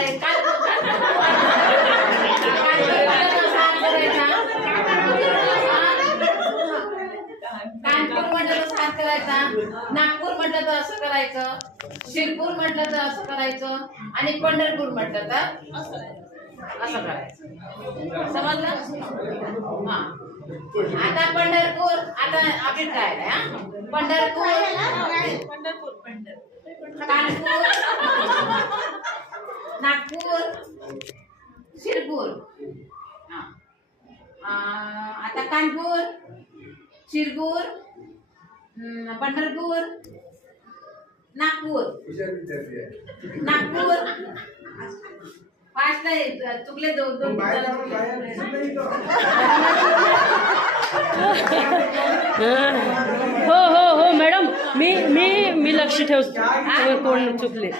आहे कानपूर म्हटलं तर साथ करायचा, नागपूर म्हटलं तर असं करायचं, शिरपूर म्हटलं तर असं करायचं आणि पंढरपूर म्हटलं तर असं करायचं. समजलं? हा. आता पंढरपूर आता अपडेट काय आहे? पंढरपूर कानपूर नागपूर शिरपूर. आता कानपूर शिरपूर पंढरपूर नागपूर नागपूर पाच नाही चुकले दोन हो हो हो मॅडम मी मी मी लक्ष ठेवतो कोण चुकले.